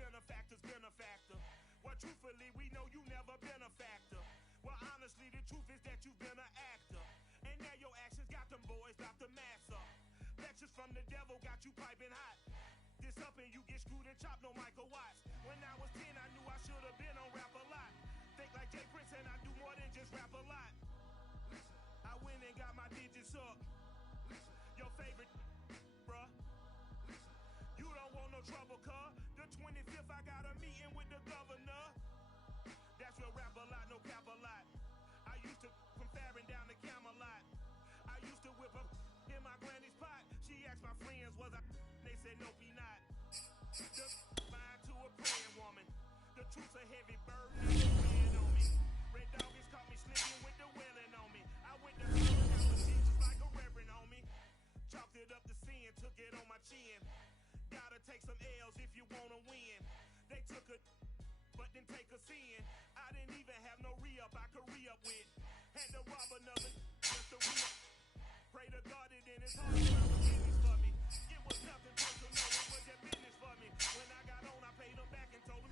benefactor's been a factor. Well, truthfully, we know you never been a factor. Well, honestly, the truth is that you've been an actor. And now your actions got them boys drop the mask up. Lectures from the devil got you piping hot. This up and you get screwed and chopped, no Michael Watts. When I was 10, I knew I should have been on Rap a Lot. Think like Jay Prince and I do more than just rap a lot. I went and got my digits up. Your favorite, bruh. You don't want no trouble, cuz. The 25th, I got a meeting with the governor. That's real rap a lot, no cap a lot. I used to from Farron down to Camelot. I used to whip up in my granny's pot. She asked my friends, was I? They said, nope, he not. Just fine to a praying woman. The truth's a heavy burden, weighing on me. Red Doggies caught me slipping with the wailing on me. I went to hell and was just like a reverend on me. Chalked it up to sin, took it on my chin. Gotta take some L's if you wanna win. They took a, but then take a sin. I didn't even have no re-up I could re-up with. Had to rob another just to re-up. Pray to God it in his heart was business for me. It was nothing personal, it was their business for me. When I got on, I paid them back and told them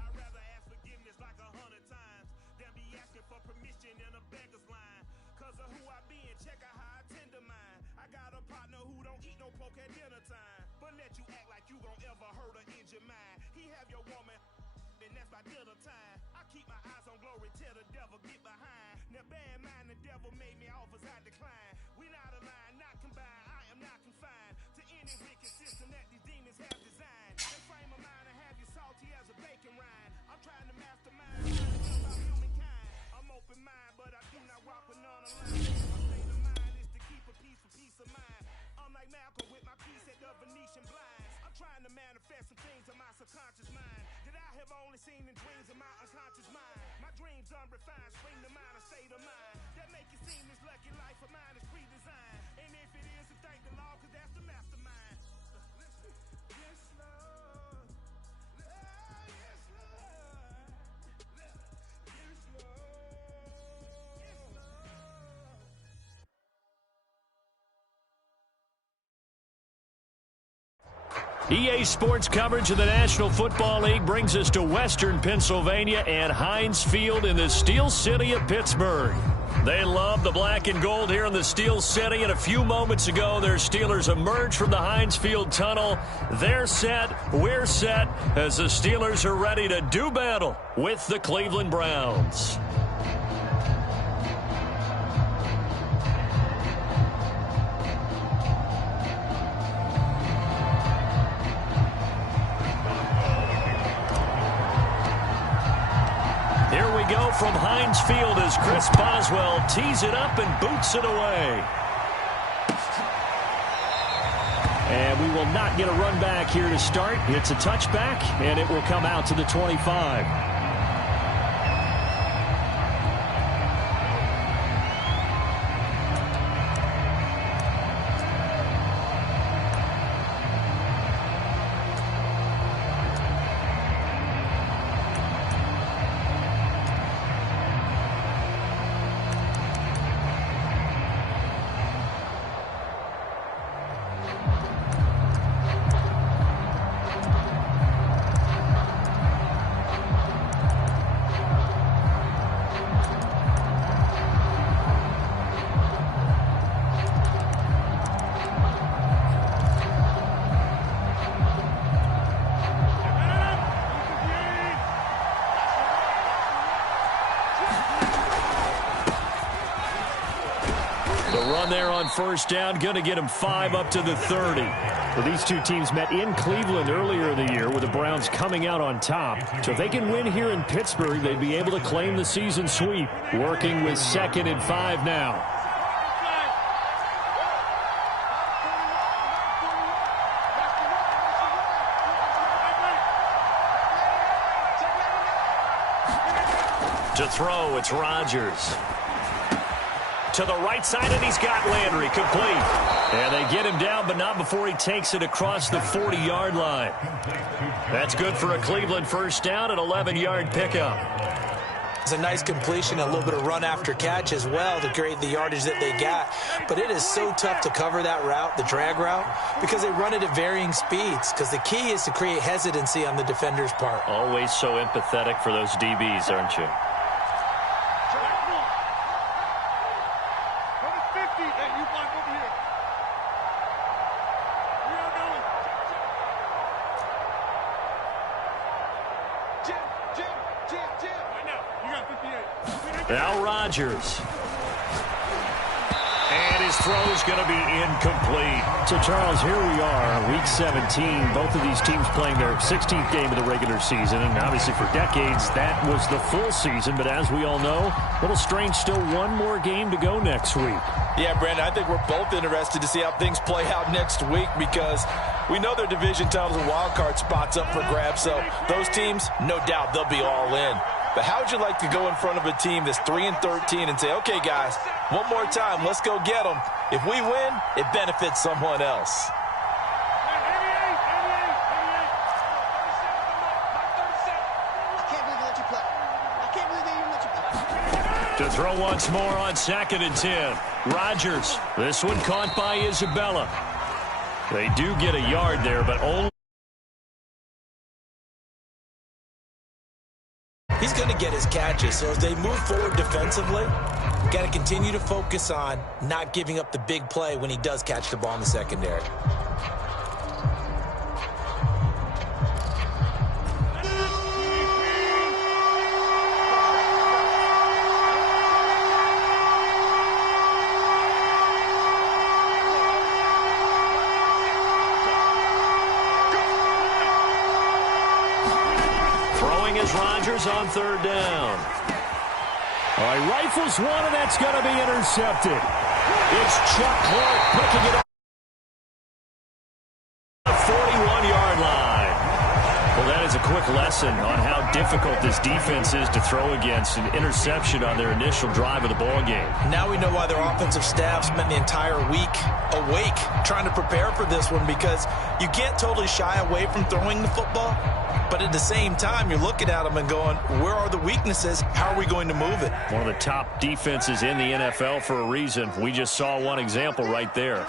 I'd rather ask forgiveness like 100 times than be asking for permission in a beggar's line. Cause of who I be and check out how I tend to mine. I got a partner who don't eat no pork at dinner time, but let you act like you gon' ever hurt or injure mine. He have your woman, and that's by dinner time. I keep my eyes on glory till the devil get behind. Now bear in mind the devil made me offers I decline. We not aligned, not combined, I am not confined to any wicked system that these demons have designed. That frame of mind to have you salty as a bacon rind. I'm trying to mastermind, trying to help out humankind. I'm open mind, but I do not rock with none aligned. My state of mind is to keep a peace for peace of mind. I'm like Malcolm with my piece at the Venetian blinds. I'm trying to manifest some things in my subconscious mind that I have only seen in dreams in my unconscious mind. My dreams unrefined, spring to mind, a state of mind that make it seem this lucky life of mine is pre-designed. And if it is, then thank the Lord, cause that's the mastermind. Yes, Lord. Yes, Lord. Yes, Lord. EA Sports coverage of the National Football League brings us to Western Pennsylvania and Heinz Field in the Steel City of Pittsburgh. They love the black and gold here in the Steel City, and a few moments ago, their Steelers emerged from the Heinz Field tunnel. They're set, we're set, as the Steelers are ready to do battle with the Cleveland Browns. Go from Heinz Field as Chris Boswell tees it up and boots it away. And we will not get a run back here to start. It's a touchback, and it will come out to the 25. There on first down, going to get him 5 up to the 30. Well, these two teams met in Cleveland earlier in the year with the Browns coming out on top. So if they can win here in Pittsburgh, they'd be able to claim the season sweep. Working with 2nd and 5 now. To throw, it's Rodgers. To the right side, and he's got Landry complete. And they get him down, but not before he takes it across the 40-yard line. That's good for a Cleveland first down, an 11-yard pickup. It's a nice completion, a little bit of run after catch as well to create the yardage that they got. But it is so tough to cover that route, the drag route, because they run it at varying speeds. Because the key is to create hesitancy on the defender's part. Always so empathetic for those DBs, aren't you? Now Rodgers. And his throw is going to be incomplete. So, Charles, here we are, Week 17. Both of these teams playing their 16th game of the regular season. And obviously for decades, that was the full season. But as we all know, a little strange, still one more game to go next week. Yeah, Brandon, I think we're both interested to see how things play out next week because we know their division titles and wild card spots up for grabs. So those teams, no doubt, they'll be all in. But how would you like to go in front of a team that's 3-13 and say, okay, guys, one more time, let's go get them. If we win, it benefits someone else. To throw once more on 2nd and 10. Rodgers. This one caught by Isabella. They do get a yard there, but only. He's going to get his catches, so as they move forward defensively, got to continue to focus on not giving up the big play when he does catch the ball in the secondary. Rodgers on 3rd down. All right, rifles one, and that's going to be intercepted. It's Chuck Clark picking it up. 41-yard line. Well, that is a quick lesson on how difficult this defense is to throw against. An interception on their initial drive of the ball game. Now we know why their offensive staff spent the entire week awake trying to prepare for this one, because you can't totally shy away from throwing the football. But at the same time, you're looking at them and going, where are the weaknesses? How are we going to move it? One of the top defenses in the NFL for a reason. We just saw one example right there.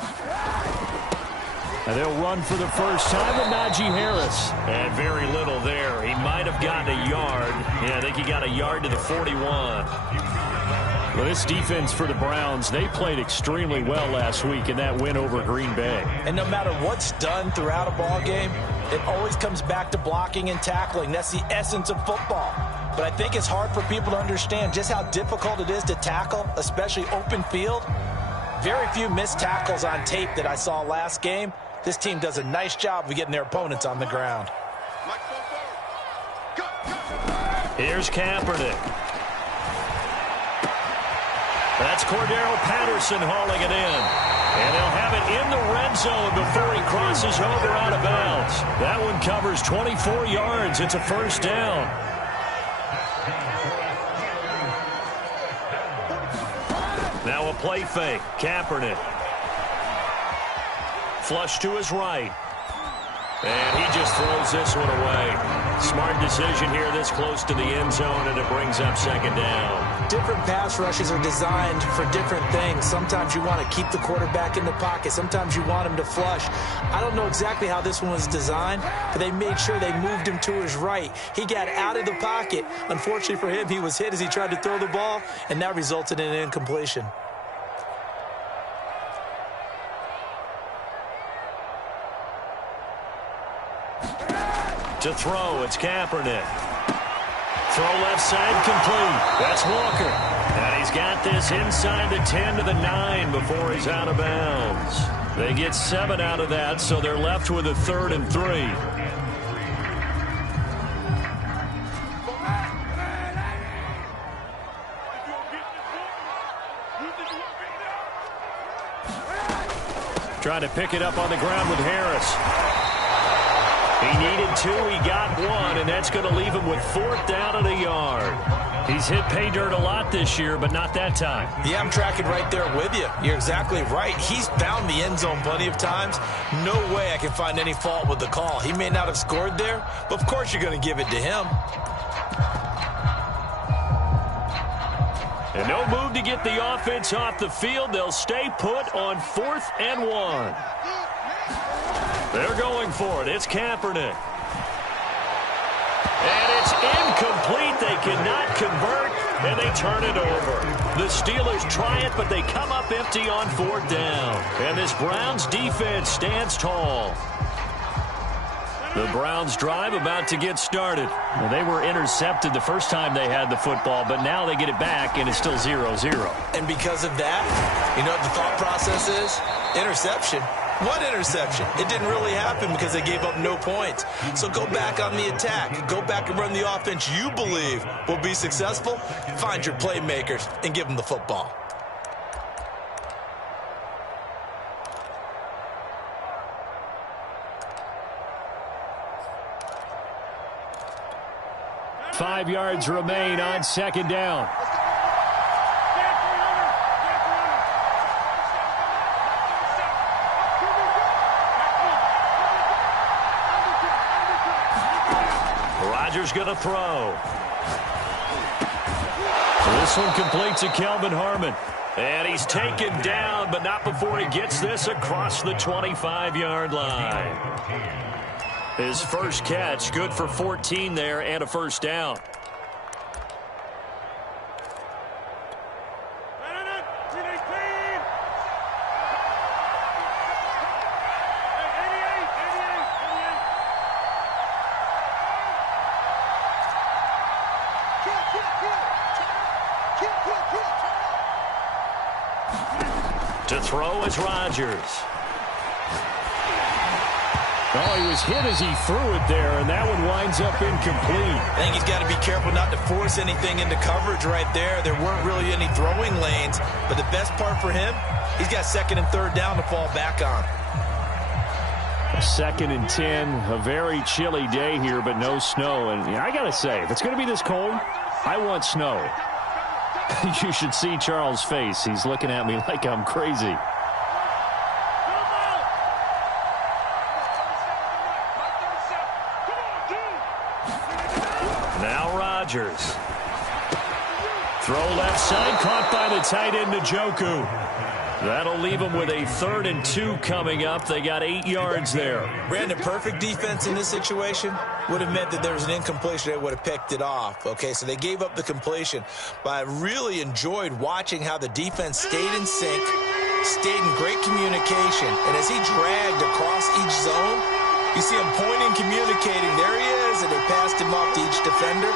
And they'll run for the first time with Najee Harris. And very little there. He might have gotten a yard. Yeah, I think he got a yard to the 41. Well, this defense for the Browns, they played extremely well last week in that win over Green Bay. And no matter what's done throughout a ball game, it always comes back to blocking and tackling. That's the essence of football. But I think it's hard for people to understand just how difficult it is to tackle, especially open field. Very few missed tackles on tape that I saw last game. This team does a nice job of getting their opponents on the ground. Here's Kaepernick. That's Cordero Patterson hauling it in. And they'll have it in the red zone before he crosses over out of bounds. That one covers 24 yards. It's a first down. Now a play fake. Kaepernick. Flush to his right. And he just throws this one away. Smart decision here this close to the end zone, and it brings up 2nd down. Different pass rushes are designed for different things. Sometimes you want to keep the quarterback in the pocket. Sometimes you want him to flush. I don't know exactly how this one was designed, but they made sure they moved him to his right. He got out of the pocket. Unfortunately for him, he was hit as he tried to throw the ball, and that resulted in an incompletion. To throw, it's Kaepernick. Throw left side, complete. That's Walker. And he's got this inside the 10 to the 9 before he's out of bounds. They get 7 out of that, so they're left with a 3rd and 3. Trying to pick it up on the ground with Harris. He needed 2, he got 1, and that's going to leave him with 4th down and a yard. He's hit pay dirt a lot this year, but not that time. Yeah, I'm tracking right there with you. You're exactly right. He's found the end zone plenty of times. No way I can find any fault with the call. He may not have scored there, but of course you're going to give it to him. And no move to get the offense off the field. They'll stay put on 4th and 1. They're going for it. It's Kaepernick. And it's incomplete. They cannot convert, and they turn it over. The Steelers try it, but they come up empty on 4th down. And this Browns defense stands tall. The Browns drive about to get started. Well, they were intercepted the first time they had the football, but now they get it back, and it's still 0-0. And because of that, you know what the thought process is? Interception. What interception? It didn't really happen because they gave up no points. So go back on the attack. Go back and run the offense you believe will be successful. Find your playmakers and give them the football. Five yards remain on 2nd down. Rodgers going to throw. This one completes to Kelvin Harmon. And he's taken down, but not before he gets this across the 25-yard line. His first catch, good for 14 there and a first down. To throw is Rodgers. Oh, he was hit as he threw it there, and that one winds up incomplete. I think he's got to be careful not to force anything into coverage right there. There weren't really any throwing lanes, but the best part for him, he's got 2nd and 3rd down to fall back on. 2nd and 10, a very chilly day here, but no snow. And I got to say, if it's going to be this cold, I want snow. You should see Charles' face. He's looking at me like I'm crazy. Now Rodgers. Throw left side, caught by the tight end Njoku. That'll leave them with a 3rd and 2 coming up. They got 8 yards there. Brandon, perfect defense in this situation would have meant that there was an incompletion. They would have picked it off. Okay, so they gave up the completion. But I really enjoyed watching how the defense stayed in sync, stayed in great communication. And as he dragged across each zone, you see him pointing, communicating. There he is, and they passed him off to each defender.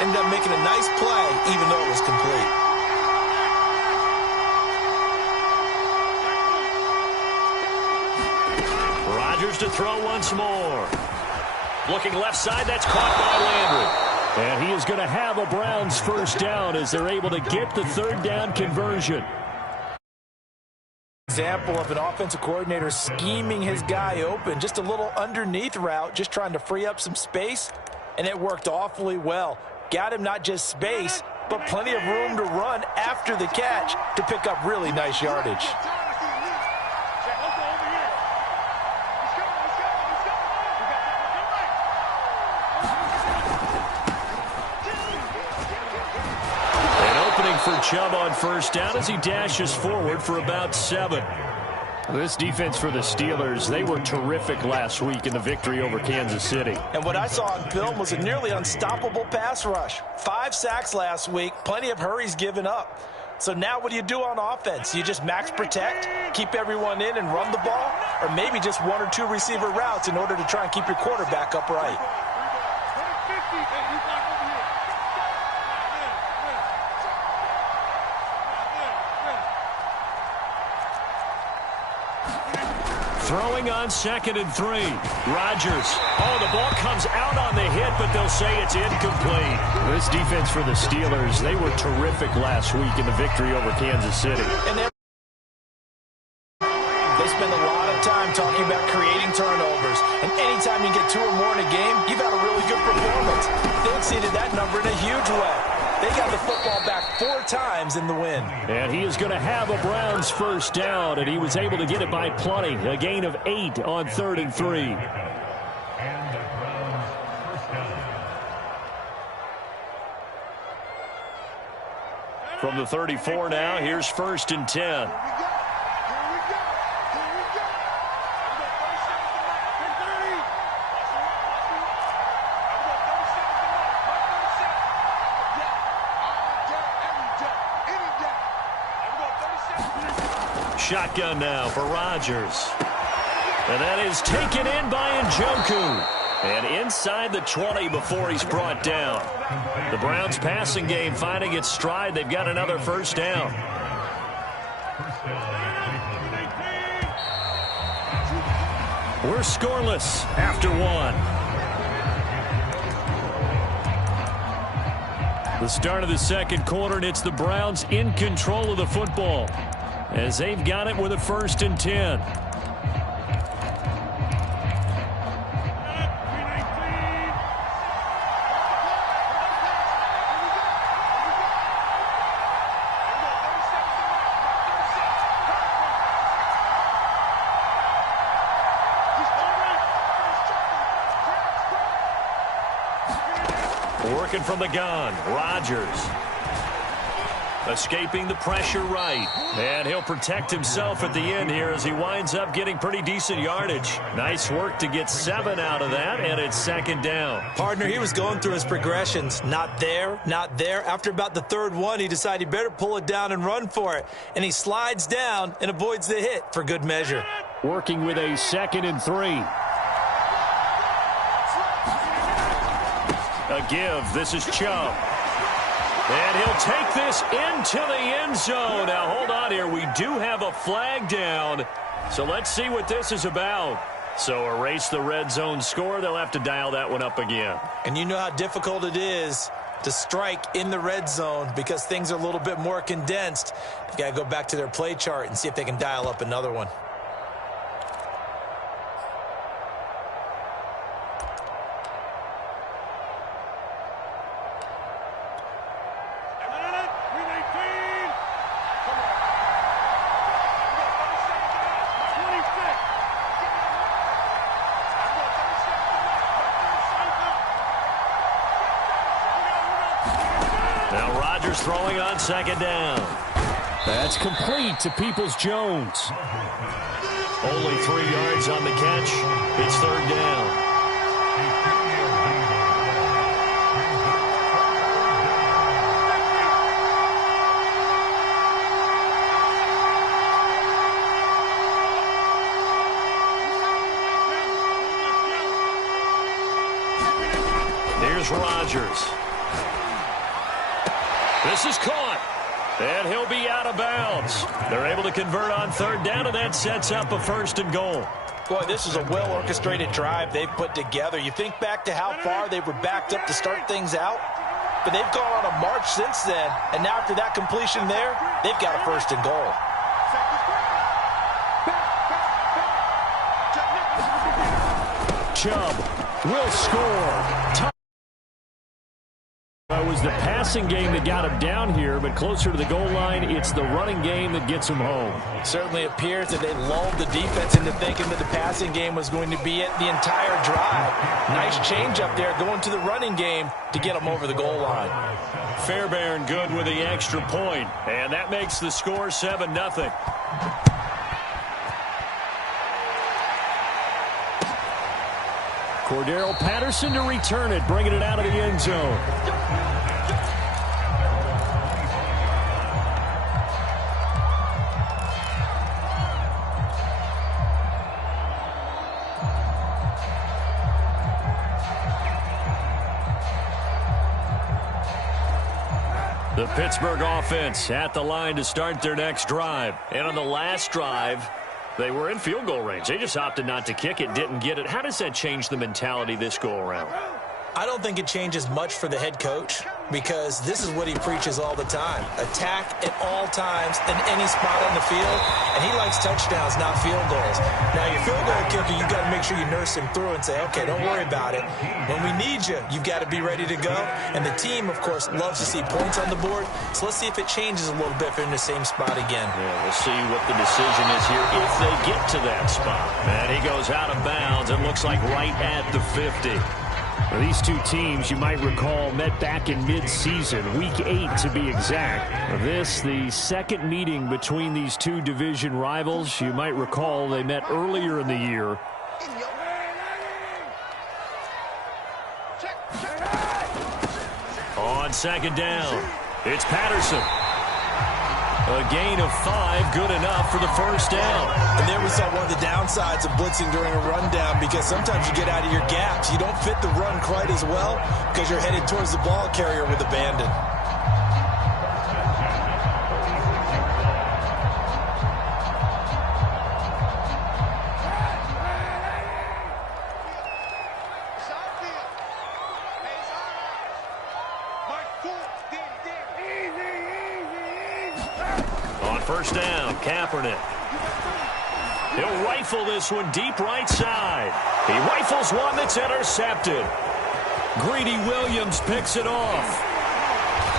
Ended up making a nice play, even though it was complete. Rodgers to throw once more. Looking left side, that's caught by Landry. And he is going to have a Browns first down as they're able to get the 3rd down conversion. Example of an offensive coordinator scheming his guy open. Just a little underneath route, just trying to free up some space, and it worked awfully well. Got him not just space, but plenty of room to run after the catch to pick up really nice yardage. For Chubb on first down as he dashes forward for about 7. This defense for the Steelers, they were terrific last week in the victory over Kansas City. And what I saw on film was a nearly unstoppable pass rush. 5 sacks last week, plenty of hurries given up. So now what do you do on offense? You just max protect, keep everyone in and run the ball, or maybe just 1 or 2 receiver routes in order to try and keep your quarterback upright. Throwing on 2nd and 3. Rodgers. Oh, the ball comes out on the hit, but they'll say it's incomplete. This defense for the Steelers, they were terrific last week in the victory over Kansas City. And they spend a lot of time talking about creating turnovers. And anytime you get 2 or more in a game, you've had a really good performance. They exceeded that number in a huge way. They got the football back 4 times in the win. And he is going to have a Browns first down, and he was able to get it by plenty. A gain of 8 on 3rd and 3. From the 34 now, here's 1st and 10. Shotgun now for Rodgers. And that is taken in by Njoku. And inside the 20 before he's brought down. The Browns passing game finding its stride. They've got another 1st down. We're scoreless after 1. The start of the 2nd quarter, and it's the Browns in control of the football as they've got it with a 1st and 10. Working from the gun, Rodgers. Escaping the pressure right. And he'll protect himself at the end here as he winds up getting pretty decent yardage. Nice work to get 7 out of that, and it's 2nd down. Partner, he was going through his progressions. Not there, not there. After about the 3rd one, he decided he better pull it down and run for it. And he slides down and avoids the hit for good measure. Working with a 2nd and 3. A give. This is Chubb. And he'll take this into the end zone. Now, hold on here. We do have a flag down. So let's see what this is about. So erase the red zone score. They'll have to dial that one up again. And you know how difficult it is to strike in the red zone because things are a little bit more condensed. You got to go back to their play chart and see if they can dial up another one. Throwing on 2nd down. That's complete to Peoples-Jones. Only 3 yards on the catch. It's 3rd down. Here's Rodgers. This is caught, and he'll be out of bounds. They're able to convert on 3rd down, and that sets up a 1st and goal. Boy, this is a well-orchestrated drive they've put together. You think back to how far they were backed up to start things out, but they've gone on a march since then, and now after that completion there, they've got a 1st and goal. Chubb will score. It was the passing game that got him down here, but closer to the goal line, it's the running game that gets him home. Certainly appears that they lulled the defense into thinking that the passing game was going to be it the entire drive. Nice change up there going to the running game to get them over the goal line. Fairbairn good with the extra point, and that makes the score 7-0. Cordero Patterson to return it, bringing it out of the end zone. The Pittsburgh offense at the line to start their next drive. And on the last drive, they were in field goal range. They just opted not to kick it, didn't get it. How does that change the mentality this go-around? I don't think it changes much for the head coach because this is what he preaches all the time. Attack at all times in any spot on the field, and he likes touchdowns, not field goals. Now, your field goal kicker, you've got to make sure you nurse him through and say, okay, don't worry about it. When we need you, you've got to be ready to go. And the team, of course, loves to see points on the board. So let's see if it changes a little bit if they're in the same spot again. Yeah, we'll see what the decision is here if they get to that spot. And he goes out of bounds. It looks like right at the 50. Well, these two teams, you might recall, met back in mid-season, Week 8 to be exact. This, the second meeting between these two division rivals. You might recall they met earlier in the year. On second down, it's Patterson. A gain of 5, good enough for the first down. And there we saw one of the downsides of blitzing during a rundown, because sometimes you get out of your gaps. You don't fit the run quite as well because you're headed towards the ball carrier with abandon. First down, Kaepernick. He'll rifle this one deep right side. He rifles one that's intercepted. Greedy Williams picks it off.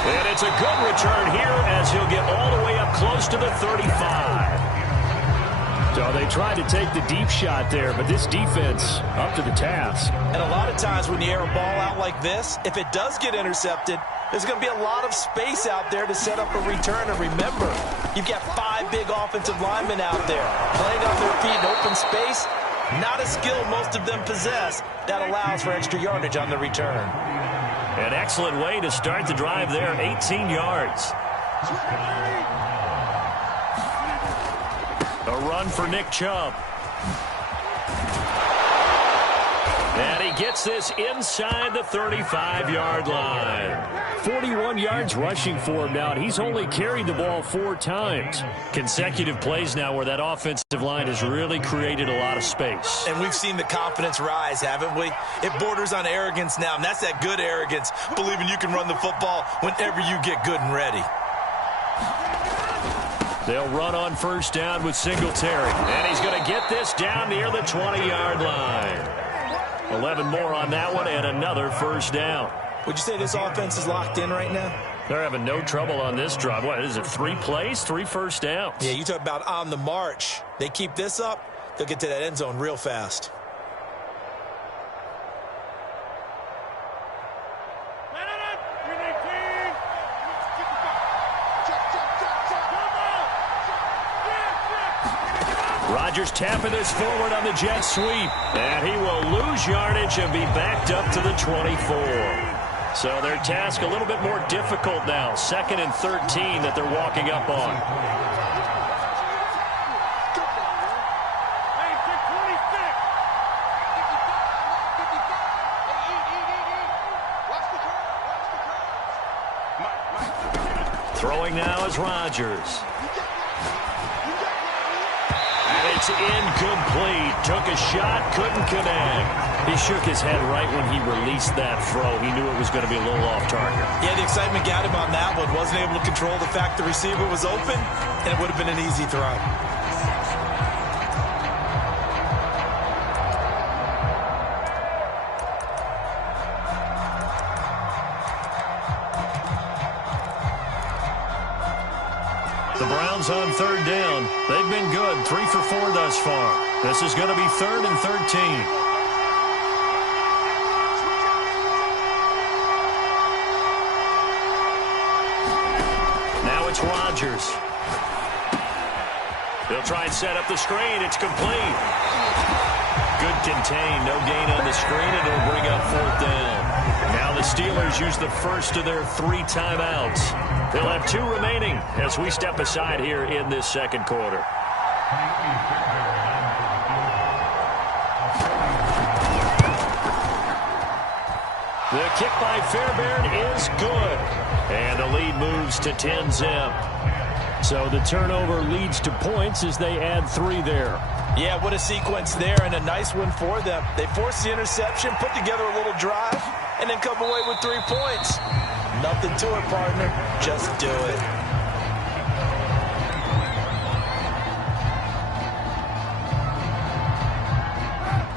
And it's a good return here as he'll get all the way up close to the 35. So they tried to take the deep shot there, but this defense up to the task. And a lot of times when you air a ball out like this, if it does get intercepted, there's going to be a lot of space out there to set up a return. And remember, you've got 5 big offensive linemen out there playing on their feet in open space. Not a skill most of them possess that allows for extra yardage on the return. An excellent way to start the drive there, 18 yards. A run for Nick Chubb. And he gets this inside the 35-yard line. 41 yards rushing for him now, and he's only carried the ball 4 times. Consecutive plays now where that offensive line has really created a lot of space. And we've seen the confidence rise, haven't we? It borders on arrogance now, and that's that good arrogance, believing you can run the football whenever you get good and ready. They'll run on first down with Singletary. And he's going to get this down near the 20-yard line. 11 more on that one and another first down. Would you say this offense is locked in right now? They're having no trouble on this drive. What is it, 3 plays, 3 first downs? Yeah, you talk about on the march. They keep this up, they'll get to that end zone real fast. Rodgers tapping this forward on the jet sweep. And he will lose yardage and be backed up to the 24. So their task a little bit more difficult now. 2nd and 13 that they're walking up on. Throwing now is Rodgers. It's incomplete. Took a shot, couldn't connect. He shook his head right when he released that throw. He knew it was going to be a little off target. Yeah, the excitement got him on that one. Wasn't able to control the fact the receiver was open, and it would have been an easy throw. The Browns on 3rd down. They've been good, 3 for 4 thus far. This is going to be 3rd and 13. Now it's Rodgers. He'll try and set up the screen. It's complete. Good contain. No gain on the screen, and it'll bring up 4th down. Now the Steelers use the first of their 3 timeouts. They'll have 2 remaining as we step aside here in this second quarter. The kick by Fairbairn is good. And the lead moves to 10-zip. So the turnover leads to points as they add 3 there. Yeah, what a sequence there, and a nice one for them. They forced the interception, put together a little drive, and then come away with 3 points. Nothing to it, partner. Just do it.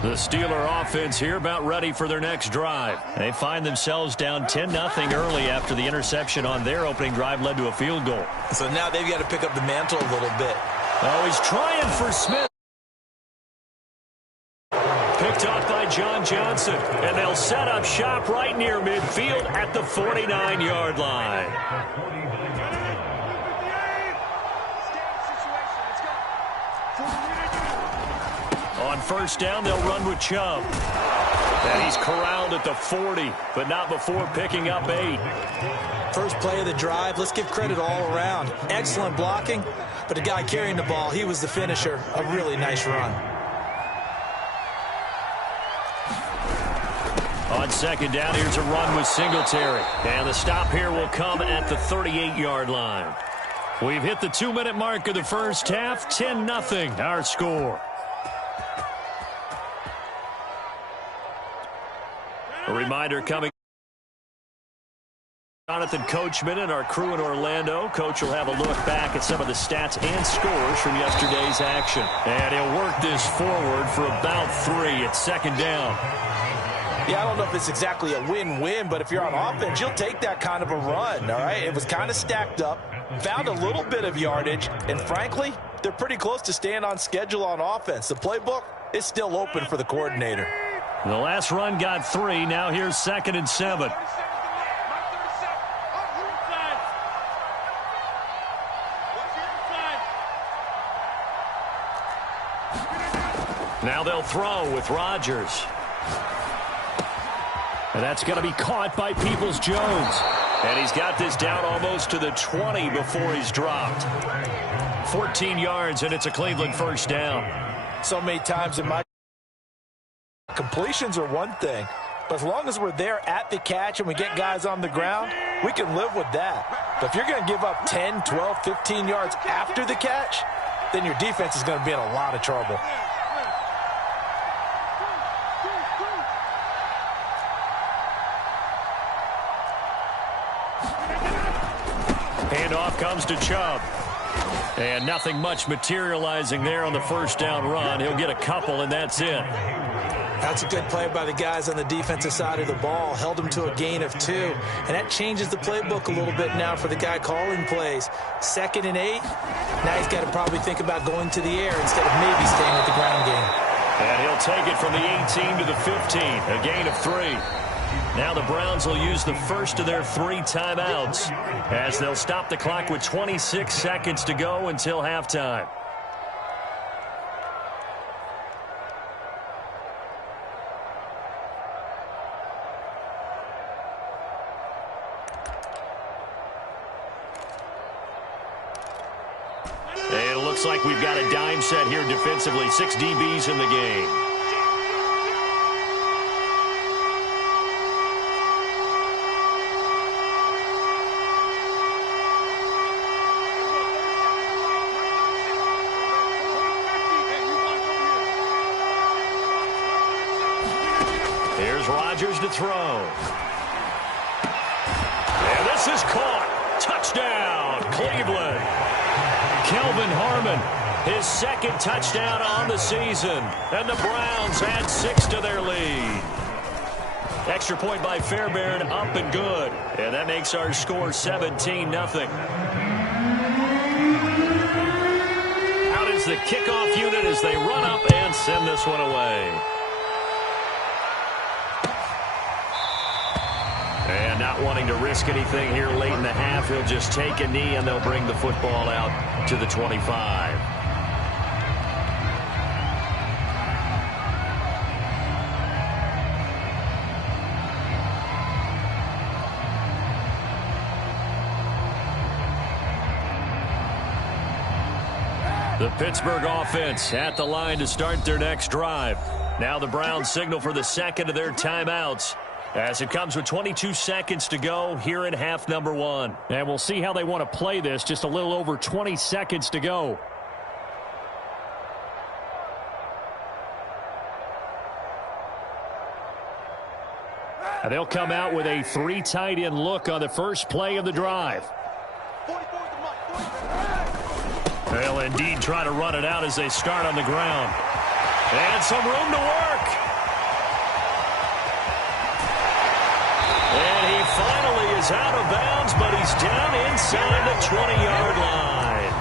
The Steeler offense here about ready for their next drive. They find themselves down 10-0 early after the interception on their opening drive led to a field goal. So now they've got to pick up the mantle a little bit. Oh, he's trying for Smith. picked off by John Johnson. And they'll set up shop right near midfield at the 49-yard line. On first down, they'll run with Chubb. And he's corralled at the 40, but not before picking up 8. First play of the drive, let's give credit all around. Excellent blocking, but the guy carrying the ball, he was the finisher. A really nice run. On second down, here's a run with Singletary. And the stop here will come at the 38-yard line. We've hit the 2-minute mark of the first half. 10-0 our score. A reminder coming. Jonathan Coachman and our crew in Orlando. Coach will have a look back at some of the stats and scores from yesterday's action. And he'll work this forward for about 3 at second down. Yeah, I don't know if it's exactly a win-win, but if you're on offense, you'll take that kind of a run, all right? It was kind of stacked up, found a little bit of yardage, and frankly, they're pretty close to staying on schedule on offense. The playbook is still open for the coordinator. The last run got 3. Now here's 2nd and 7. Now they'll throw with Rodgers. And that's going to be caught by Peoples-Jones. And he's got this down almost to the 20 before he's dropped. 14 yards, and it's a Cleveland first down. So many times in my completions are one thing, but as long as we're there at the catch and we get guys on the ground, we can live with that. But if you're going to give up 10, 12, 15 yards after the catch, then your defense is going to be in a lot of trouble. Handoff comes to Chubb. And nothing much materializing there on the first down run. He'll get a couple, and that's it. That's a good play by the guys on the defensive side of the ball. Held him to a gain of 2. And that changes the playbook a little bit now for the guy calling plays. 2nd and 8. Now he's got to probably think about going to the air instead of maybe staying with the ground game. And he'll take it from the 18 to the 15. A gain of 3. Now the Browns will use the first of their 3 timeouts as they'll stop the clock with 26 seconds to go until halftime. And it looks like we've got a dime set here defensively. 6 DBs in the game. Here's Rodgers to throw. And this is caught. Touchdown, Cleveland. Kelvin Harmon, his 2nd touchdown on the season. And the Browns add 6 to their lead. Extra point by Fairbairn, up and good. And that makes our score 17-0. Out is the kickoff unit as they run up and send this one away. And not wanting to risk anything here late in the half, he'll just take a knee and they'll bring the football out to the 25. The Pittsburgh offense at the line to start their next drive. Now the Browns signal for the 2nd of their timeouts, as it comes with 22 seconds to go here in half number 1. And we'll see how they want to play this. Just a little over 20 seconds to go. And they'll come out with a 3 tight end look on the first play of the drive. They'll indeed try to run it out as they start on the ground. And some room to work. And he finally is out of bounds, but he's down inside the 20-yard line.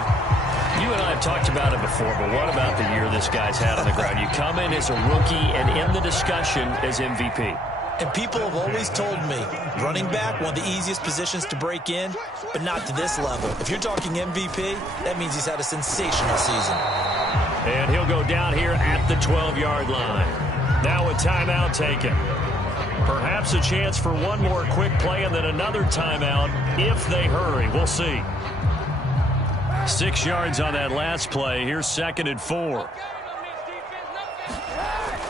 You and I have talked about it before, but what about the year this guy's had on the ground? You come in as a rookie and in the discussion as MVP. And people have always told me, running back, one of the easiest positions to break in, but not to this level. If you're talking MVP, that means he's had a sensational season. And he'll go down here at the 12-yard line. Now a timeout taken. Perhaps a chance for one more quick play and then another timeout if they hurry. We'll see. 6 yards on that last play. Here's 2nd and 4.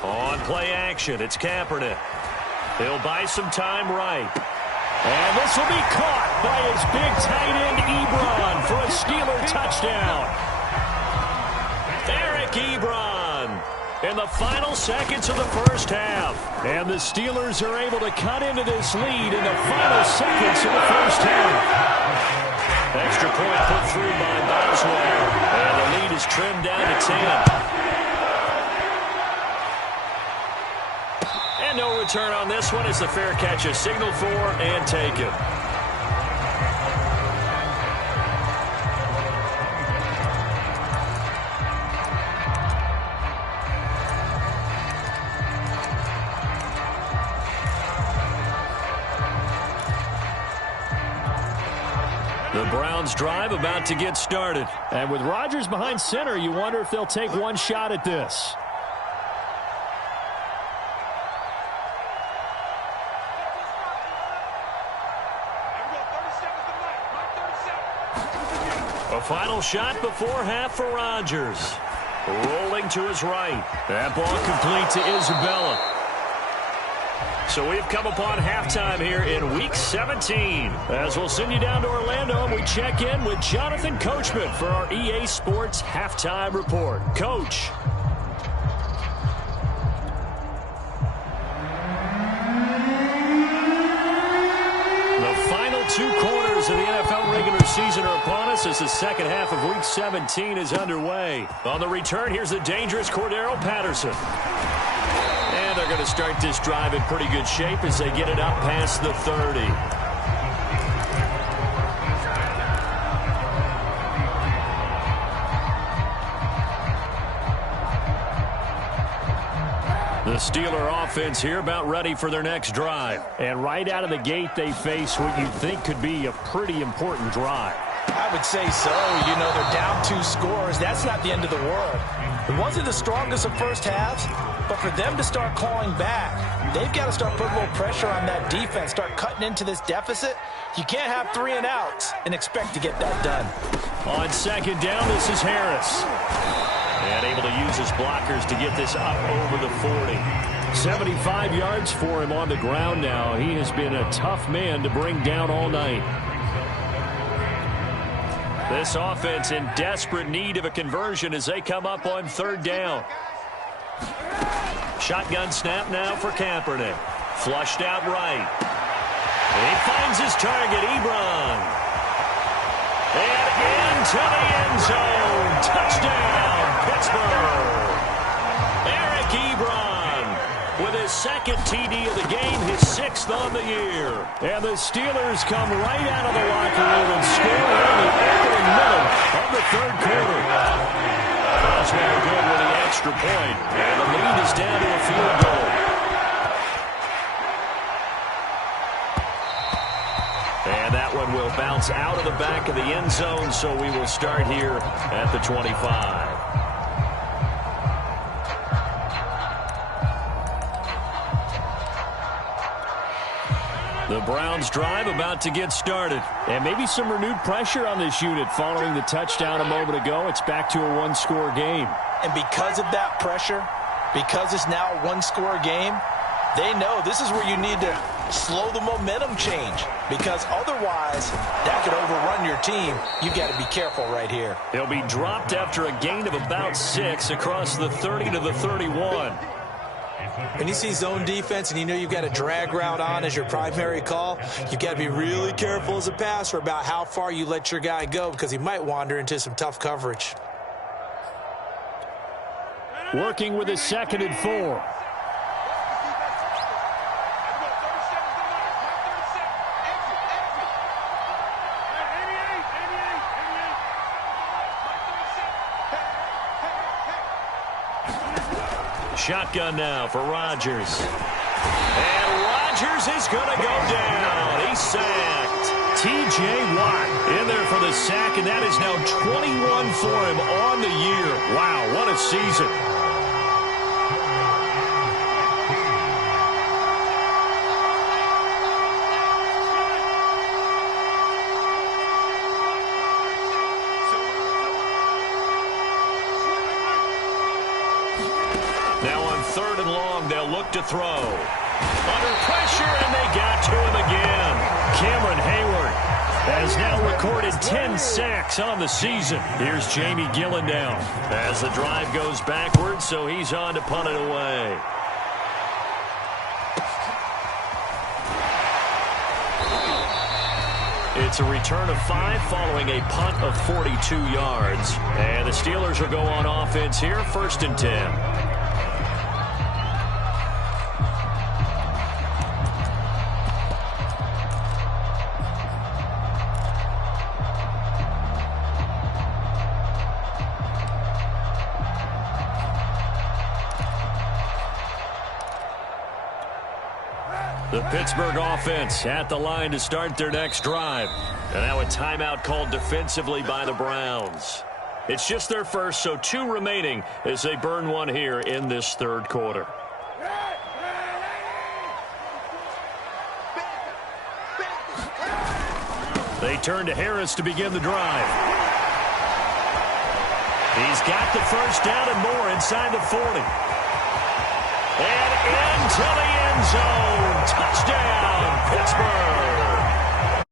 On play action, it's Kaepernick. He'll buy some time right. And this will be caught by his big tight end, Ebron, for a Steeler touchdown. Eric Ebron in the final seconds of the first half. And the Steelers are able to cut into this lead in the final seconds of the first half. Extra point put through by Boswell. And the lead is trimmed down to 10. And no return on this one as the fair catch is signaled for and taken. The Browns drive about to get started. And with Rodgers behind center, you wonder if they'll take one shot at this. A final shot before half for Rodgers. Rolling to his right. That ball complete to Isabella. So we've come upon halftime here in Week 17. As we'll send you down to Orlando and we check in with Jonathan Coachman for our EA Sports Halftime Report. Coach. The final 2 quarters of the NFL regular season are upon us as the second half of Week 17 is underway. On the return, here's the dangerous Cordero Patterson. And they're going to start this drive in pretty good shape as they get it up past the 30. The Steeler offense here about ready for their next drive. And right out of the gate, they face what you think could be a pretty important drive. I would say so. You know, they're down 2 scores. That's not the end of the world. It wasn't the strongest of first halves, but for them to start clawing back, they've got to start putting a little pressure on that defense, start cutting into this deficit. You can't have 3 and outs and expect to get that done. On second down, this is Harris. And able to use his blockers to get this up over the 40. 75 yards for him on the ground now. He has been a tough man to bring down all night. This offense in desperate need of a conversion as they come up on 3rd down. Shotgun snap now for Kaepernick. Flushed out right. He finds his target, Ebron. And into the end zone. Touchdown, Pittsburgh. Eric Ebron with his 2nd TD of the game, his 6th on the year. And the Steelers come right out of the locker room and score in the opening minute of the 3rd quarter. Boswell good with the extra point. And the lead is down to a field goal. And that one will bounce out of the back of the end zone, so we will start here at the 25. The Browns drive about to get started. And maybe some renewed pressure on this unit following the touchdown a moment ago. It's back to a 1-score game. And because of that pressure, because it's now a 1-score game, they know this is where you need to slow the momentum change, because otherwise that could overrun your team. You've got to be careful right here. He'll be dropped after a gain of about 6 across the 30 to the 31. When you see zone defense and you know you've got a drag route on as your primary call, you've got to be really careful as a passer about how far you let your guy go, because he might wander into some tough coverage. Working with his 2nd and 4. shotgun now for Rodgers. And Rodgers is going to go down. He's sacked. T.J. Watt in there for the sack, and that is now 21 for him on the year. Wow, what a season. Now on 3rd and long, they'll look to throw. Under pressure, and they got to him again. Cameron Hayward has now recorded 10 sacks on the season. Here's Jamie Gillen now as the drive goes backwards, so he's on to punt it away. It's a return of 5 following a punt of 42 yards. And the Steelers will go on offense here, 1st and 10. The Pittsburgh offense at the line to start their next drive. And now a timeout called defensively by the Browns. It's just their first, so 2 remaining as they burn one here in this 3rd quarter. They turn to Harris to begin the drive. He's got the first down and more inside the 40. And into the end zone. Touchdown, Pittsburgh.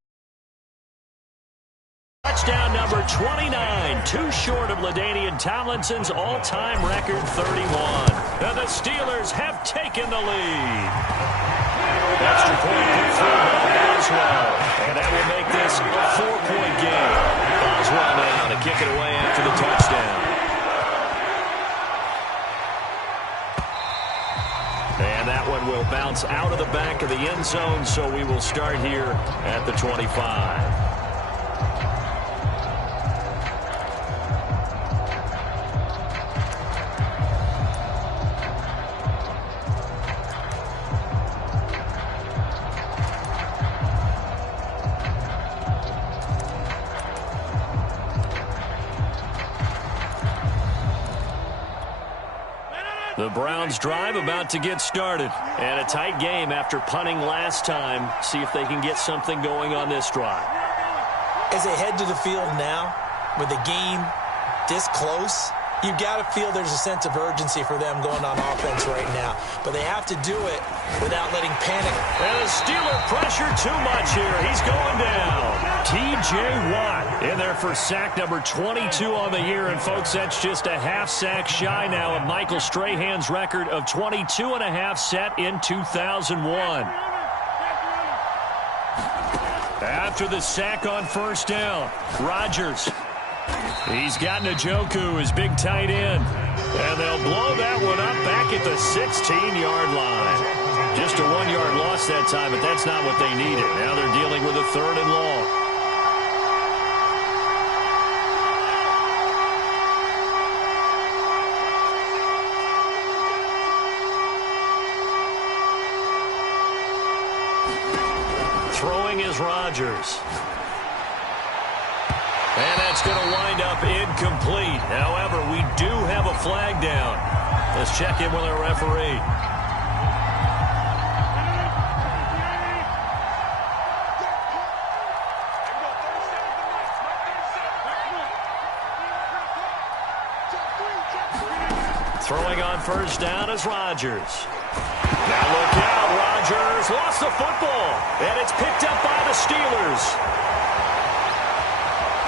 Touchdown number 29. Too short of LaDainian Tomlinson's all-time record 31. And the Steelers have taken the lead. Extra point put through by Boswell. And that will make this a 4-point game. Boswell now to kick it away after the touchdown. And that one will bounce out of the back of the end zone, so we will start here at the 25. The Browns drive about to get started. And a tight game after punting last time. See if they can get something going on this drive. As they head to the field now, with the game this close, you've got to feel there's a sense of urgency for them going on offense right now. But they have to do it without letting panic. And the Steeler pressure too much here. He's going down. T.J. Watt in there for sack number 22 on the year. And, folks, that's just a half sack shy now of Michael Strahan's record of 22 and a half set in 2001. After the sack on 1st down, Rodgers. He's got Njoku, his big tight end. And they'll blow that one up back at the 16-yard line. Just a 1-yard loss that time, but that's not what they needed. Now they're dealing with a 3rd and long. Throwing is Rodgers. And that's going to wind up incomplete. However, we do have a flag down. Let's check in with our referee. Throwing on 1st down is Rodgers. Now look out, Rodgers lost the football. And it's picked up by the Steelers.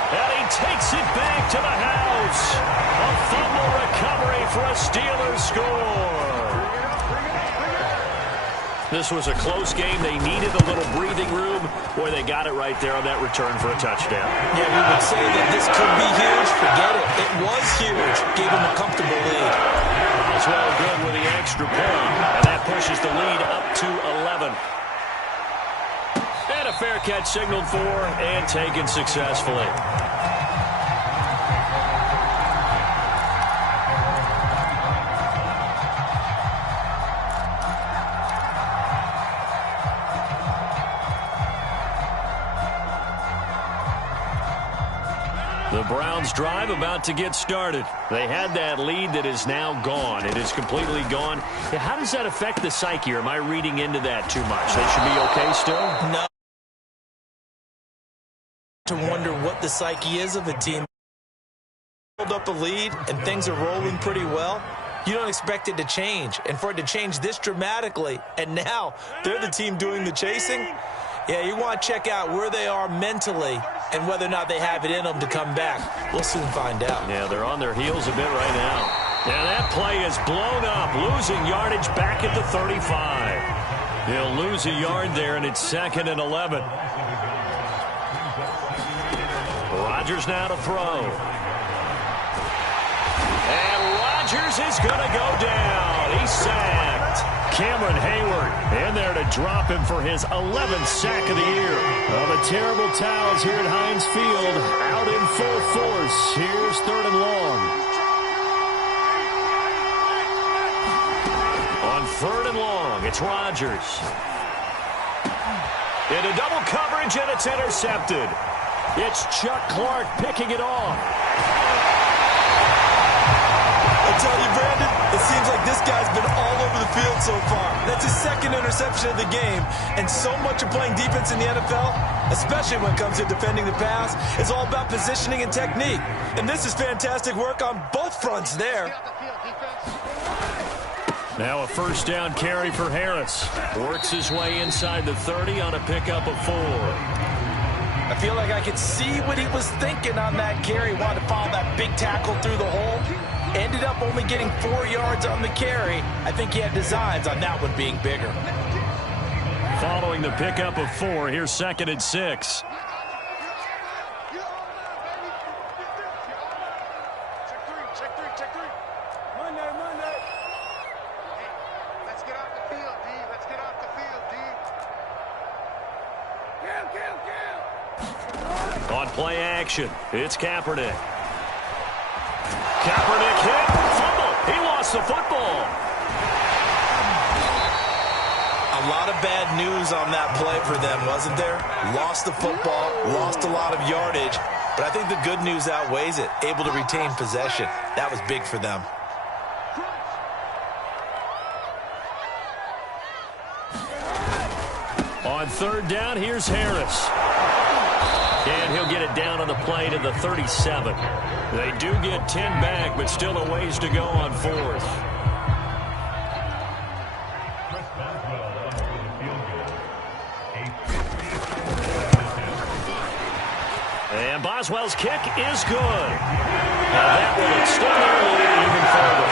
And he takes it back to the house. A fumble recovery for a Steelers score. This was a close game. They needed a little breathing room. Boy, they got it right there on that return for a touchdown. Yeah, we would say that this could be huge. Forget it. It was huge. Gave them a comfortable lead. As well good with the extra point. And that pushes the lead up to 11. And a fair catch signaled for and taken successfully. The Browns drive about to get started. They had that lead that is now gone. It is completely gone. How does that affect the psyche? Or am I reading into that too much? They should be okay still? No. To wonder what the psyche is of a team. Hold up a lead and things are rolling pretty well. You don't expect it to change. And for it to change this dramatically, and now they're the team doing the chasing, yeah, you want to check out where they are mentally and whether or not they have it in them to come back. We'll soon find out. Yeah, they're on their heels a bit right now. Yeah, that play is blown up, losing yardage back at the 35. He'll lose a yard there, and it's 2nd and 11. Rodgers now to throw. And Rodgers is going to go down. He's sacked. Cameron Hayward in there to drop him for his 11th sack of the year. Well, the terrible towels here at Heinz Field out in full force. Here's 3rd and long. On 3rd and long, it's Rodgers. Into double coverage, and it's intercepted. It's Chuck Clark picking it off. I tell you, Brandon, it seems like this guy's been all over the field so far. That's his 2nd interception of the game. And so much of playing defense in the NFL, especially when it comes to defending the pass, is all about positioning and technique. And this is fantastic work on both fronts there. Now a 1st down carry for Harris. Works his way inside the 30 on a pickup of 4. I feel like I could see what he was thinking on that carry. Wanted to follow that big tackle through the hole. Ended up only getting 4 yards on the carry. I think he had designs on that one being bigger. Following the pickup of 4, here's 2nd and 6. Check 3. Monday. Hey, let's get off the field, D. Let's get off the field, D. Kill. On play action, it's Kaepernick. Kaepernick hit, fumble. He lost the football. A lot of bad news on that play for them, wasn't there? Lost the football, lost a lot of yardage, but I think the good news outweighs it. Able to retain possession. That was big for them. On 3rd down, here's Harris. And he'll get it down on the play to the 37. They do get 10 back, but still a ways to go on 4th. And Boswell's kick is good. Now that will extend their lead even further.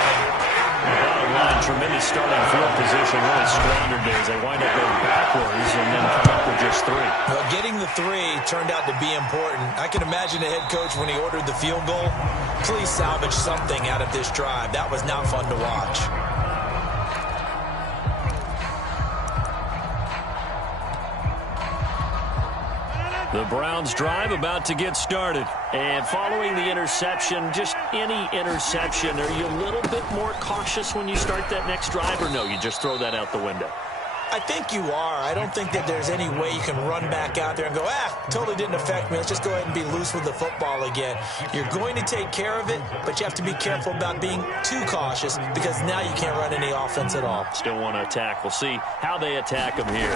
Bottom line, tremendous starting field position, really squandered as they wind up going backwards and then come up with just 3. Well, getting the 3 turned out to be important. I can imagine the head coach when he ordered the field goal. Please salvage something out of this drive. That was not fun to watch. The Browns drive about to get started. And following the interception, just any interception, are you a little bit more cautious when you start that next drive, or no, you just throw that out the window? I think you are. I don't think that there's any way you can run back out there and go, totally didn't affect me. Let's just go ahead and be loose with the football again. You're going to take care of it, but you have to be careful about being too cautious because now you can't run any offense at all. Still want to attack. We'll see how they attack him here.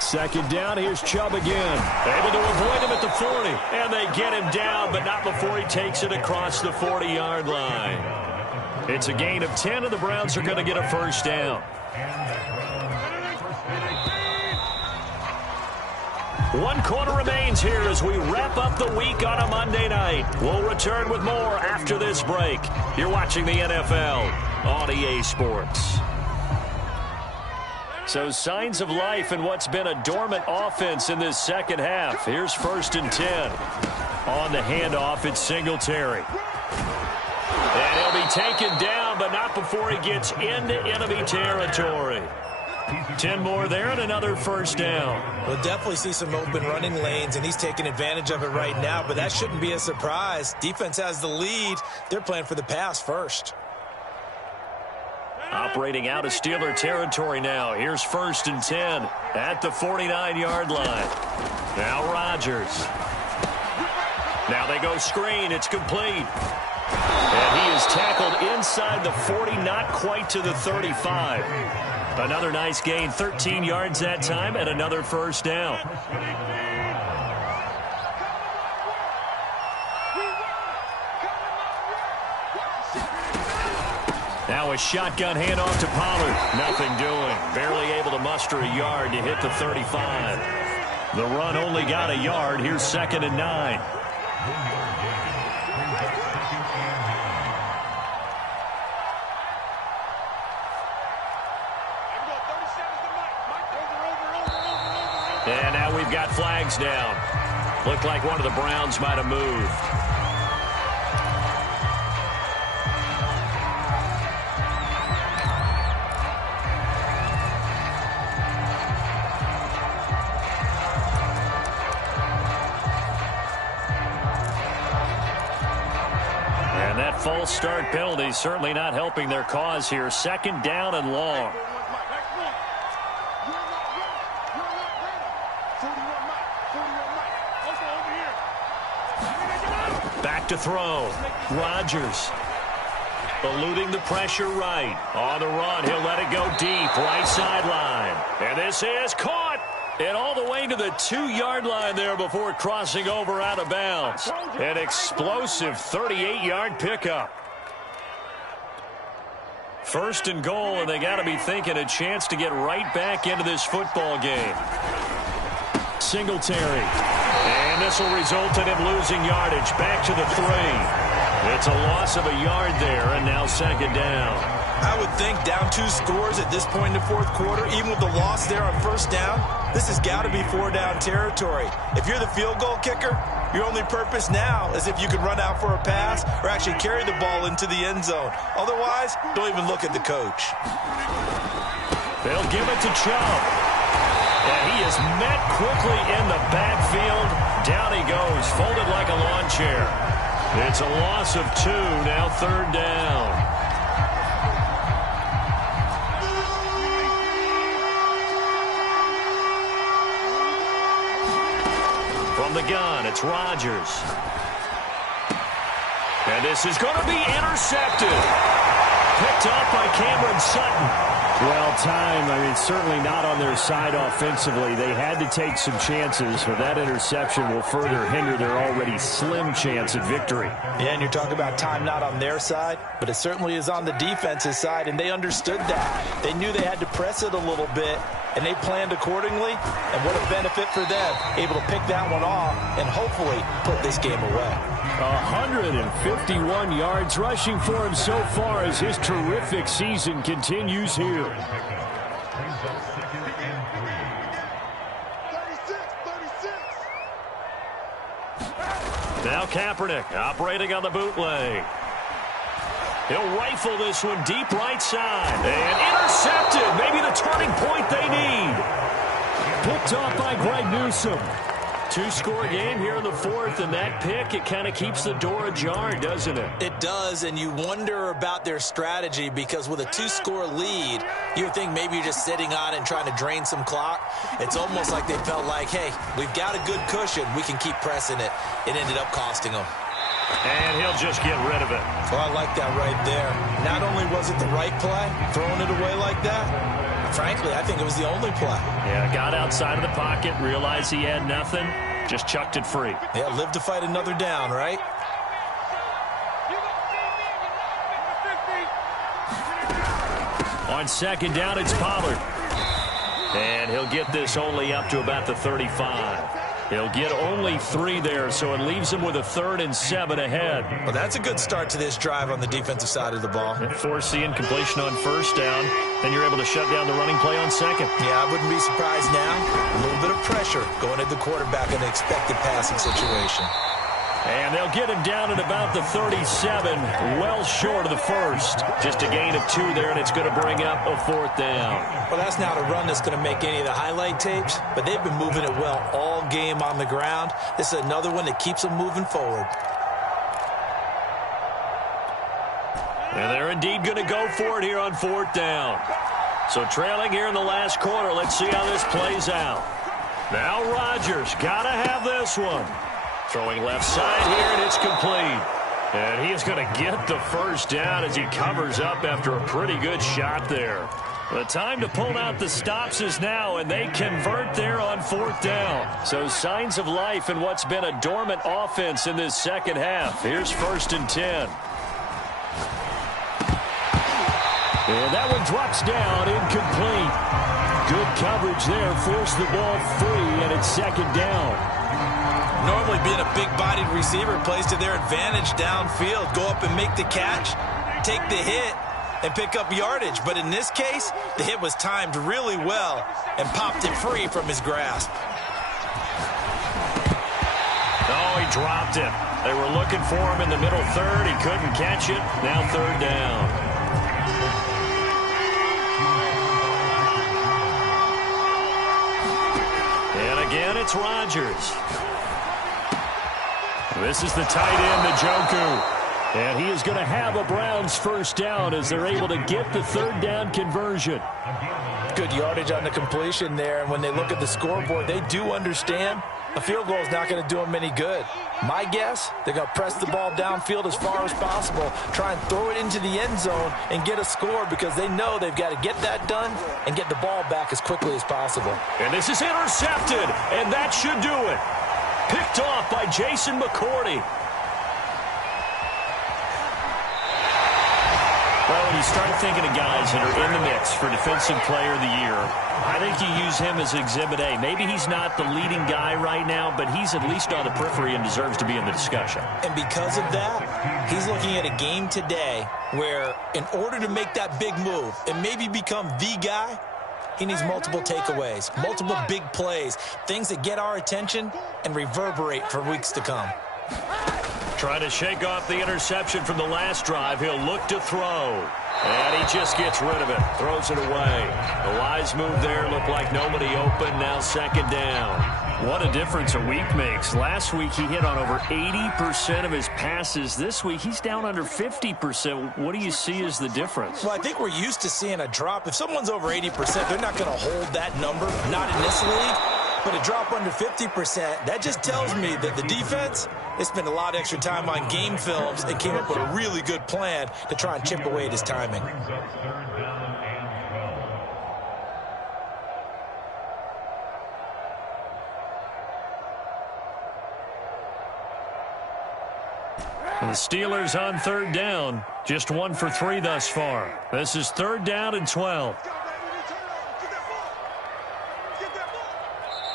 2nd down, here's Chubb again. Able to avoid him at the 40. And they get him down, but not before he takes it across the 40-yard line. It's a gain of 10, and the Browns are going to get a 1st down. 1 quarter remains here as we wrap up the week on a Monday night. We'll return with more after this break. You're watching the NFL on EA Sports. So signs of life in what's been a dormant offense in this 2nd half. Here's 1st and 10. On the handoff, it's Singletary. And he'll be taken down, but not before he gets into enemy territory. 10 more there and another 1st down. We'll definitely see some open running lanes, and he's taking advantage of it right now, but that shouldn't be a surprise. Defense has the lead. They're playing for the pass first. Operating out of Steeler territory now. Here's 1st and 10 at the 49-yard line. Now Rodgers. Now they go screen. It's complete. And he is tackled inside the 40, not quite to the 35. Another nice gain, 13 yards that time, and another first down. Now a shotgun handoff to Pollard. Nothing doing. Barely able to muster a yard to hit the 35. The run only got a yard. Here's 2nd and 9. And now we've got flags down. Looked like one of the Browns might have moved. And that false start penalty certainly not helping their cause here. 2nd down and long. Back to throw. Rodgers eluding the pressure right. On the run, he'll let it go deep. Right sideline. And this is caught. And all the way to the 2-yard line there before crossing over out of bounds. An explosive 38-yard pickup. 1st and goal, and they got to be thinking a chance to get right back into this football game. Singletary. And this will result in him losing yardage. Back to the 3. It's a loss of a yard there, and now 2nd down. I would think down 2 scores at this point in the 4th quarter, even with the loss there on 1st down, this has got to be 4-down territory. If you're the field goal kicker, your only purpose now is if you can run out for a pass or actually carry the ball into the end zone. Otherwise, don't even look at the coach. They'll give it to Chubb. And he is met quickly in the backfield. Down he goes, folded like a lawn chair. It's a loss of 2, now 3rd down. From the gun, it's Rodgers. And this is going to be intercepted. Picked up by Cameron Sutton. Well, time, certainly not on their side offensively. They had to take some chances, but that interception will further hinder their already slim chance at victory. Yeah, and you're talking about time not on their side, but it certainly is on the defense's side, and they understood that. They knew they had to press it a little bit, and they planned accordingly, and what a benefit for them, able to pick that one off and hopefully put this game away. 151 yards rushing for him so far as his terrific season continues here. Now Kaepernick operating on the bootleg. He'll rifle this one deep right side. And intercepted. Maybe the turning point they need. Picked off by Greg Newsome. 2-score game here in the 4th, and that pick, it kind of keeps the door ajar, doesn't it? It does, and you wonder about their strategy because with a 2-score lead, you would think maybe you're just sitting on it and trying to drain some clock. It's almost like they felt like, hey, we've got a good cushion. We can keep pressing it. It ended up costing them. And he'll just get rid of it. Well, I like that right there. Not only was it the right play, throwing it away like that, frankly, I think it was the only play. Yeah, got outside of the pocket, realized he had nothing, just chucked it free. Yeah, live to fight another down, right? On 2nd down, it's Pollard. And he'll get this only up to about the 35. He'll get only 3 there, so it leaves him with a 3rd and 7 ahead. Well, that's a good start to this drive on the defensive side of the ball. Force the incompletion on 1st down. Then you're able to shut down the running play on 2nd. Yeah, I wouldn't be surprised now. A little bit of pressure going at the quarterback in an expected passing situation. And they'll get him down at about the 37, well short of the 1st. Just a gain of 2 there, and it's going to bring up a 4th down. Well, that's not a run that's going to make any of the highlight tapes, but they've been moving it well all game on the ground. This is another one that keeps them moving forward. And they're indeed going to go for it here on 4th down. So trailing here in the last quarter, let's see how this plays out. Now Rodgers got to have this one. Throwing left side here, and it's complete. And he is going to get the first down as he covers up after a pretty good shot there. The time to pull out the stops is now, and they convert there on 4th down. So signs of life in what's been a dormant offense in this second half. Here's 1st and 10. And that one drops down, incomplete. Good coverage there, forced the ball free, and it's 2nd down. Normally being a big-bodied receiver plays to their advantage downfield. Go up and make the catch, take the hit, and pick up yardage. But in this case, the hit was timed really well and popped it free from his grasp. Oh, he dropped it. They were looking for him in the middle third. He couldn't catch it. Now 3rd down. And again, it's Rodgers. This is the tight end, Njoku. And he is going to have a Browns first down as they're able to get the 3rd down conversion. Good yardage on the completion there. And when they look at the scoreboard, they do understand a field goal is not going to do them any good. My guess, they're going to press the ball downfield as far as possible, try and throw it into the end zone and get a score because they know they've got to get that done and get the ball back as quickly as possible. And this is intercepted, and that should do it. Picked off by Jason McCourty. Well, when you start thinking of guys that are in the mix for Defensive Player of the Year, I think you use him as Exhibit A. Maybe he's not the leading guy right now, but he's at least on the periphery and deserves to be in the discussion. And because of that, he's looking at a game today where in order to make that big move and maybe become the guy, he needs multiple takeaways, multiple big plays, things that get our attention and reverberate for weeks to come. Trying to shake off the interception from the last drive. He'll look to throw. And he just gets rid of it. Throws it away. A wise move there. Looked like nobody open. Now 2nd down. What a difference a week makes. Last week he hit on over 80% of his passes. This week he's down under 50%. What do you see as the difference? Well, I think we're used to seeing a drop. If someone's over 80%, they're not going to hold that number. Not in this league. But a drop under 50%, that just tells me that the defense, they spent a lot of extra time on game films and came up with a really good plan to try and chip away at his timing. The Steelers on 3rd down. Just 1 for 3 thus far. This is 3rd down and 12.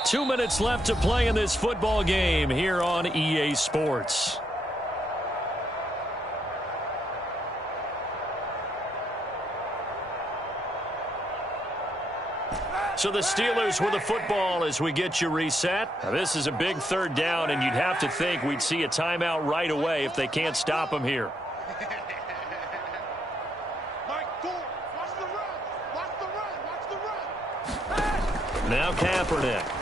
2 minutes left to play in this football game here on EA Sports. So the Steelers with the football as we get you reset. Now this is a big 3rd down, and you'd have to think we'd see a timeout right away if they can't stop them here. Now Kaepernick.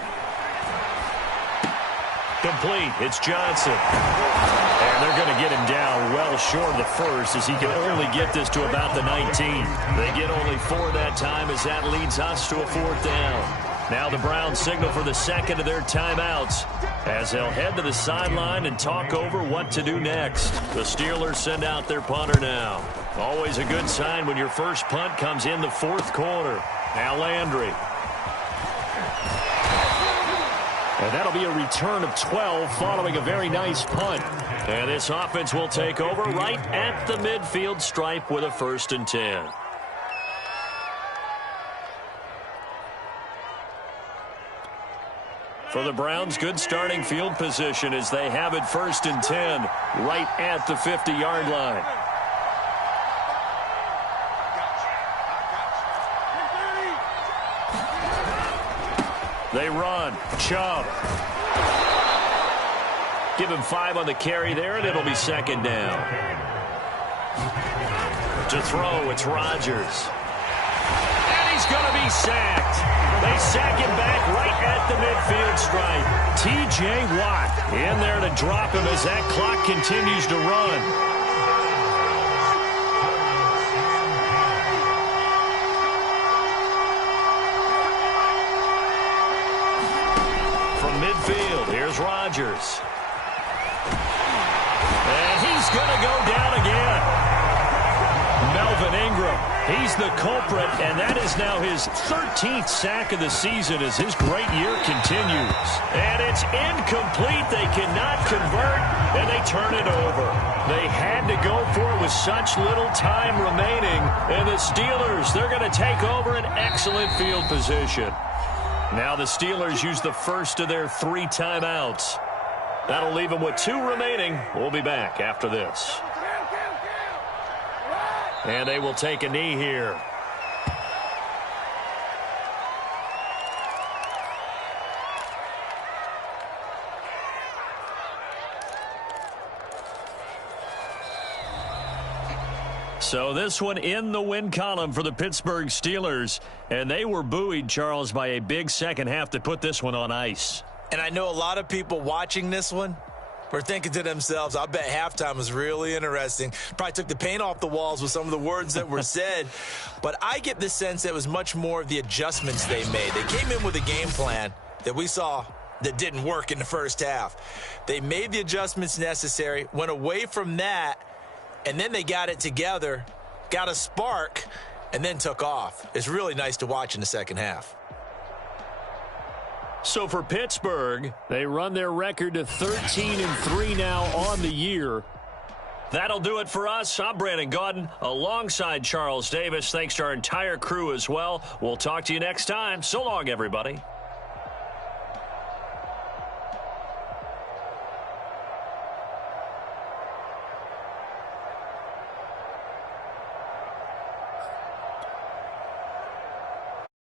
Complete. It's Johnson. And they're going to get him down well short of the first as he can only get this to about the 19. They get only 4 that time as that leads us to a 4th down. Now the Browns signal for the 2nd of their timeouts as they'll head to the sideline and talk over what to do next. The Steelers send out their punter now. Always a good sign when your first punt comes in the 4th quarter. Now Landry. And that'll be a return of 12 following a very nice punt. And this offense will take over right at the midfield stripe with a 1st and 10. For the Browns, good starting field position as they have it 1st and 10 right at the 50-yard line. They run. Chubb. Give him 5 on the carry there, and it'll be 2nd down. To throw, it's Rodgers. And he's going to be sacked. They sack him back right at the midfield stripe. T.J. Watt in there to drop him as that clock continues to run. Midfield, here's Rodgers. he's going to go down again. Melvin Ingram, he's the culprit, and that is now his 13th sack of the season as his great year continues. And it's incomplete. They cannot convert, and they turn it over. They had to go for it with such little time remaining, and the Steelers, they're going to take over an excellent field position. Now the Steelers use the first of their 3 timeouts. That'll leave them with 2 remaining. We'll be back after this. And they will take a knee here. So this one in the win column for the Pittsburgh Steelers. And they were buoyed, Charles, by a big second half to put this one on ice. And I know a lot of people watching this one were thinking to themselves, I bet halftime was really interesting. Probably took the paint off the walls with some of the words that were said. But I get the sense that it was much more of the adjustments they made. They came in with a game plan that we saw that didn't work in the first half. They made the adjustments necessary, went away from that, and then they got it together, got a spark, and then took off. It's really nice to watch in the second half. So for Pittsburgh, they run their record to 13-3 now on the year. That'll do it for us. I'm Brandon Gaudin alongside Charles Davis. Thanks to our entire crew as well. We'll talk to you next time. So long, everybody.